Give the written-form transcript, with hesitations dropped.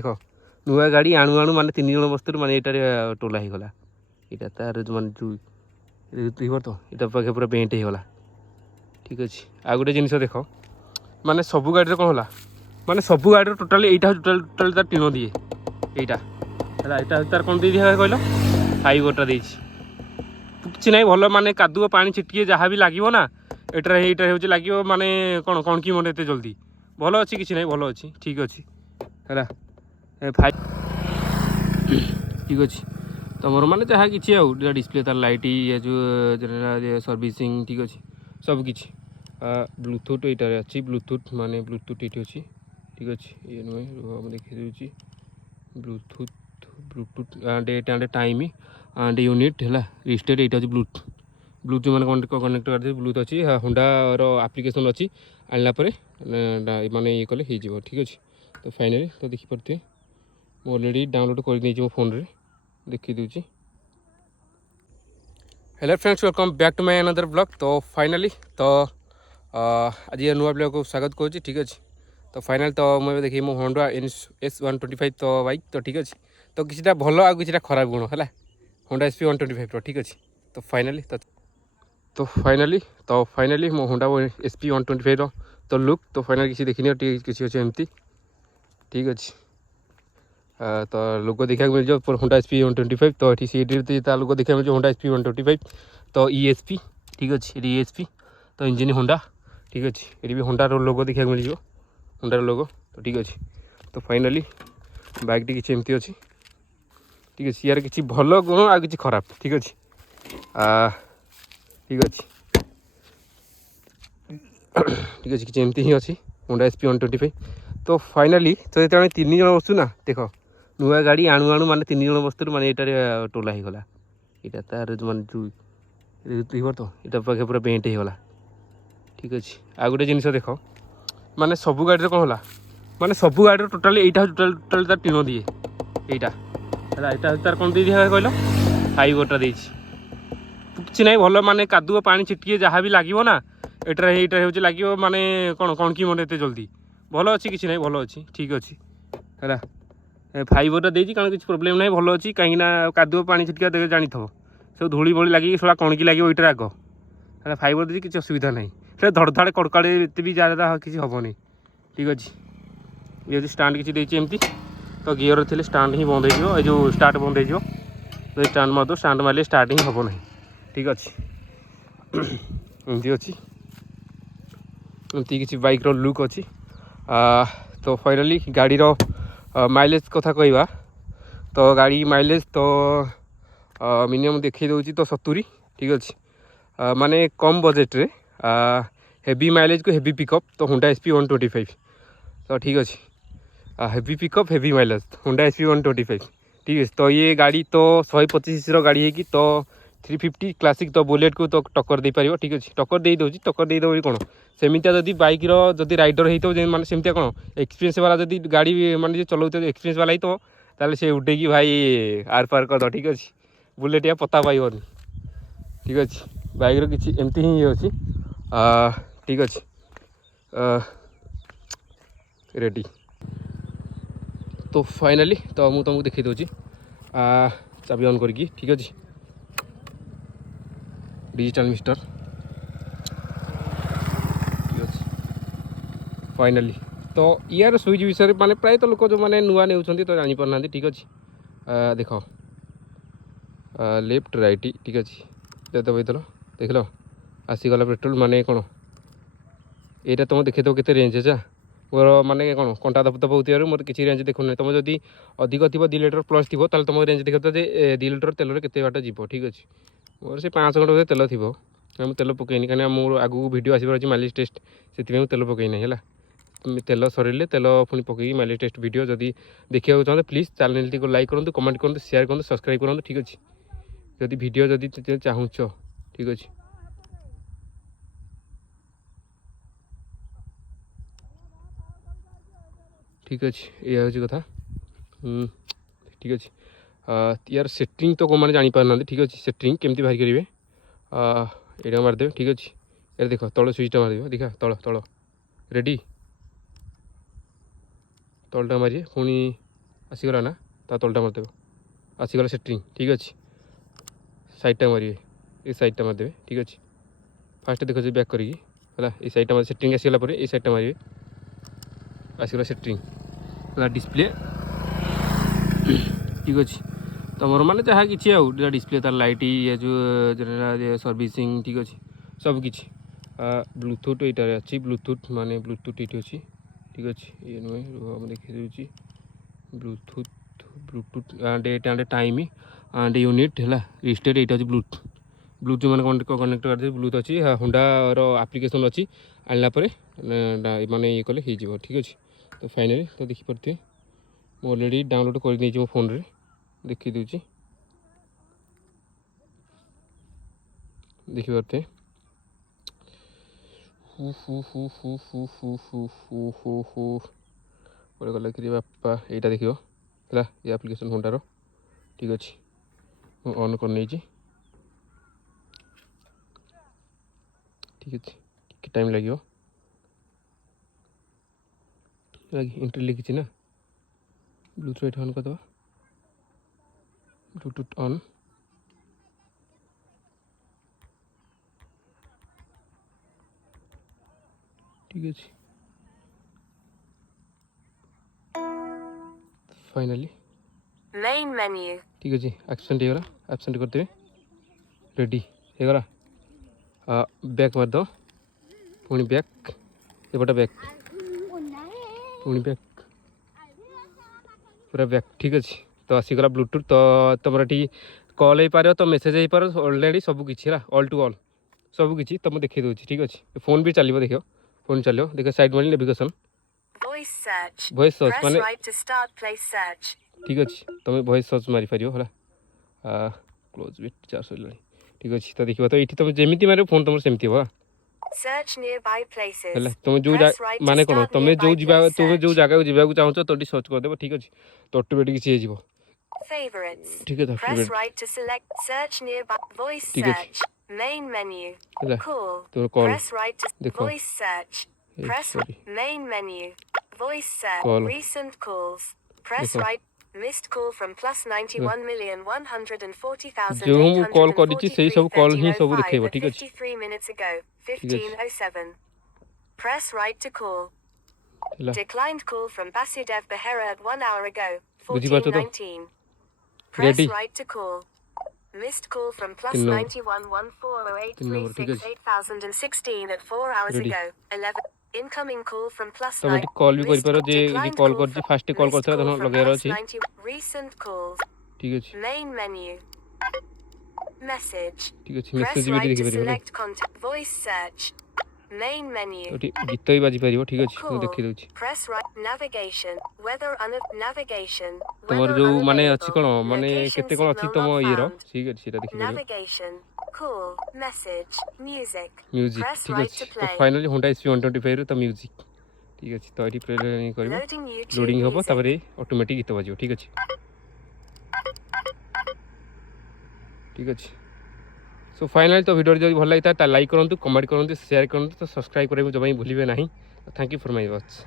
देख नुआ गाड़ी आणु आणु माने 3 जन बस्तु माने यहाँ टोला हो गला यहाँ तार जो माने जो तो यहाँ पाखे पूरा बेंट हो गला। ठीक अच्छे आ गोटे जिन देख माने सबू गाड़ी कौन है माने सबू गाड़ी टोटाली यहाँ टोटाल तार टीण दिए यहाँ तार कौन दे दिया कहल फाइबरटा दे कि ना भल माने कादुआ पानी छिटिके जहाँ भी लगे ना यहाँ हूँ लगे माने कौन कौन कि मतलब एत जल्दी भल अच्छी किसी ना भल अच्छी ठीक अच्छे है फाइव ठीक अच्छे तुम मैंने जहाँ कि डिस्प्ले तार लाइट ये जो सर्विसिंग ठीक अच्छे सब किसी ब्लूटूथ यहाँ अच्छी ब्लूटूथ माने ब्लूटूथ ये अच्छी ठीक अच्छे ये नुहे देखी दूसरी Bluetooth Bluetooth and time and unit है रिस्टेट यहाँ ब्लूटूथ ब्लूटूथ मैंने कनेक्ट कर ब्लूटूथ अच्छी होंडार आप्लिकेसन अच्छी आनला माने ये कले हो ठीक अच्छे। तो फाइनाली तो देखिपे मुझे ऑलरेडी डाउनलोड कर फोन रे देखी दूची। Hello friends welcome back to my another blog. तो फाइनाली तो आज ये नुआ ब्लॉग को स्वागत करुँच ठीक अच्छे। तो फाइनाल तो मुझे देखिए मो होंडा S125 तो बाइक तो ठीक अच्छे। तो किसी भल आ कि खराब गुण है होंडा SP125 ठीक अच्छे। तो फाइनाली मो होंडा SP125 तो लुक तो फाइनाल किसी देखनी किसी अच्छे एमती ठीक अच्छे। तो लोगो देखा मिल जाए होंडा SP125 तो ये सीडी लोगो देखा मिल होंडा SP125 तो ESP ठीक अच्छे ये ESP तो इंजिन होंडा ठीक अच्छे ये भी होंडार लोगो देखा मिल जाए होंडार लोगो तो ठीक अच्छे। तो फाइनाली बाइक टी किसी एमती अच्छी ठीक अच्छे यार किसी भल गुण आ कि खराब ठीक अच्छे ठीक अच्छे ठीक अच्छे किसी एमती ही अच्छी होंडा SP125। तो फाइनाली तो ये 3 जन बसु ना देख नुआ गाड़ी आणु आणु माने 3 जन बस्तु माने यहाँ टोला हो गला यहाँ तार जो माने जो तो यहाँ पाखे पूरा बेंट हो गला ठीक अच्छे। आ गोटे जिन देख माने सबू गाड़ी कौन है माने सबू गाड़ी टोटाली यहाँ टोटाल तार टीण दिए यहाँ तार कौन दे दिया कहल फाइबरटा दे कि ना भल माने कादुआ पानी छिटिके जहाँ भी लगे ना यहाँ हूँ लगे माने कौन कौन कि मतलब एत जल्दी भल अच्छी किसी ना भल अच्छी ठीक अच्छे है फाइबरटा दे कारण किसी प्रोब्लेम ना भल अच्छी कहीं कादुआ पानी छिटिका देखे जानी सब धूली भली लगे थोड़ा कण की लगे ये आग है फाइबर दे किसी असुविधा ना धड़ धाड़े कड़काड़े एत भी ज़्यादा किसी हेनी ठीक अच्छे। ये स्टाण्ड किसी देती एमती तो गियर थे स्टाण्ड ही बंद हो जो स्टार्ट बंद हो तो स्टाण्ड मार दो स्टाण्ड मारे स्टार्ट ही हम ना ठीक अच्छे एमती अच्छी एमती किसी बाइक लुक अच्छी। तो फाइनाली गाड़ीर माइलेज कथा कहवा तो गाड़ी माइलेज तो मिनिमम देखी दूसरी तो 70 ठीक अच्छे माने कम बजेट रे हेवी माइलेज को हेवी पिकअप तो होंडा SP125 तो ठीक अच्छे heavy pickup heavy mileage Honda SP125 ठीक है। तो ये गाड़ी तो 125 गाड़ी है कि तो 350 क्लासिक तो बुलेट को तो टक्कर दे पार ठीक अच्छे टक्कर दे दूसरी टक्कर दे दो कौन सेमितिया जदि बाइक रदि राइडर होता माने सेमतिया कौन एक्सपीरियंस वाला जदि गाड़ी माने चलाऊ एक्सपीरियंस वाला ही तो ताले से उठेगी भाई आर पार कर ठीक अच्छे बुलेट या पता पाइबनी ठीक अच्छे बाइक किसी एमती ही अच्छी ठीक अच्छे रेडी। तो फाइनाली तो मुझे तुमको देखी दूसरी चाबी ऑन करके ठीक अच्छे डिजिटल मिस्टर ठीक अच्छे। फाइनाली तो यार स्विच विषय माने प्राय तो लोक जो मैंने नुआ ने तो जापर ना ठीक अच्छे देख लेफ्ट राइट ठीक अच्छे दबाइदेल देख लो आसीगला पेट्रोल माने कौन यहाँ तुम देखी दो के रेंज है मोर माने कौन कंटा दब दब होती मोर किसी रेंज देखुना तुम जब अधिक थी 2 लिटर प्लस थी तुम रेंज देख 2 लिटर तेल के बाट जीव ठीक अच्छे मोर से 5 घंटा तेल थी मुझे तेल पकईनी कहीं मोर आगू वीडियो आसबार अच्छे माइलेज टेस्ट से तेल पकईना है तेल सर तेल पुणी पकई माइलेज टेस्ट वीडियो जदि देखा चाहते प्लीज चैनल को लाइक करूँ कमेंट करूँ शेयर करूँ सब्सक्राइब करूँ ठीक अच्छे जदि वीडियो जदि चाहूच ठीक अच्छे। ठीक अच्छे ये हूँ कथा ठीक अच्छे यार सेटिंग तो मैंने जापार ना ठीक अच्छे सेटिंग केमती बाहर करेंगे यहाँ मारदेवे ठीक अच्छे यार देख तल स्विचटा मारदेव देखा तल तल रेडी तलटा मारिए पुणी आसीगला ना ता तलटा मारदेव आसीगला सेटिंग ठीक अच्छे साइडटा मारे ये साइडटा मारदे ठीक अच्छे फास्ट देख बैक करी है साइडटा मार सेटिंग आसीगला ये साइडटा मारे आसीगला सेटिंग डिस्प्ले ठीक अच्छे तुम मैंने जहाँ कि आउ डिस्प्ले तार लाइट ये जो सर्विसिंग ठीक अच्छे सब किसी ब्लूटूथ ये अच्छी ब्लूटूथ माने ब्लूटूथ ये अच्छी ठीक अच्छे ये नुहे देखी दूसरी Bluetooth Bluetooth and time and unit है रिस्टेट ये हूँ ब्लूटूथ ब्लूटूथ मैंने कनेक्ट कर ब्लूटूथ अच्छी होंडार आप्लिकेसन अच्छी आनला माने ये कले हो ठीक अच्छे तो फाइनाली तो देखिपे मैं ऑलरेडी डाउनलोड कर मो फोन रे देखी दूची देखिपे गला कि बापा यहाँ देख है ये आप्लिकेसन होंडार ठीक अच्छे मुझे ऑन कर ठीक अच्छे कि टाइम लगे इंटर लिखी ना ब्लूटूथ ऑन करदे ब्लूटूथ ऑन ठीक अच्छे फाइनाली मेन मेन्यू ठीक अच्छे एक्सेंट होगा एब्सेंट करदे रेडी होगा बैक मारद पुणी बैक एपटा बैक पुणी बैक पूरा बैक ठीक अच्छे तो आसीगला ब्लूटूथ तो तुम ये कॉल हो पार तो मेसेज हो पार ऑलरेडी सबकि ऑल टू ऑल सबकि तुम देखी दूसरी ठीक अच्छे फोन भी चलो देख फोन चलो देख साइड मारे नेविगेशन वॉइस सर्च माने ठीक अच्छे तुम वॉइस सर्च मारी पार है क्लोज विथ 400 ठीक अच्छे तो देखिए तो ये तुम जमी मारे फोन तुम सेमती हो तुम जो माने कौन तुम जो जगह जावाक चाहो तो सर्च करदेव ठीक अच्छे तो ऑटोमेटिक सी हो ठीक है ठीक है तुम कॉल देखो कॉल Missed call from +91,140,803 जो हम कॉल करी से सब कॉल ही सब देखेबो ठीक अछि 53 minutes ago 15:07 Press right to call Declined call from Basudev Behera at 1 hour ago 14:19 Press right to call Missed call from +91,140,836,8016 at 4 hours ago 11 Incoming call from तुम call भी कर पारो जे कॉल कर छी फास्ट कॉल करथरा धन लगाय रहछि recent calls ठीक अछि main menu message ठीक अछि मेसेज भी देखि परिबो select contact voice search main menu तो गीत भी बाजी परिबो ठीक अछि तो देखि दउछि press right navigation weather navigation तमर जो माने अछि कोन माने केते कोन अछि तम ये रो ठीक अछि सेटा देखि परिबो navigation call message music music ठीक अछि तो फाइनली होंडा SP 125 रो तो म्यूजिक ठीक अछि तो एटी प्ले करबो लोडिंग होबो तबरे ऑटोमेटिक गीत बाजियो ठीक अछि ठीक अछि सो फाइनली तो वीडियो जब भल लगता है लाइक करूँ कमेंट करूँ शेयर करूँ तो सब्सक्राइब करेंगे जब भूलिए ना thank you for my watch.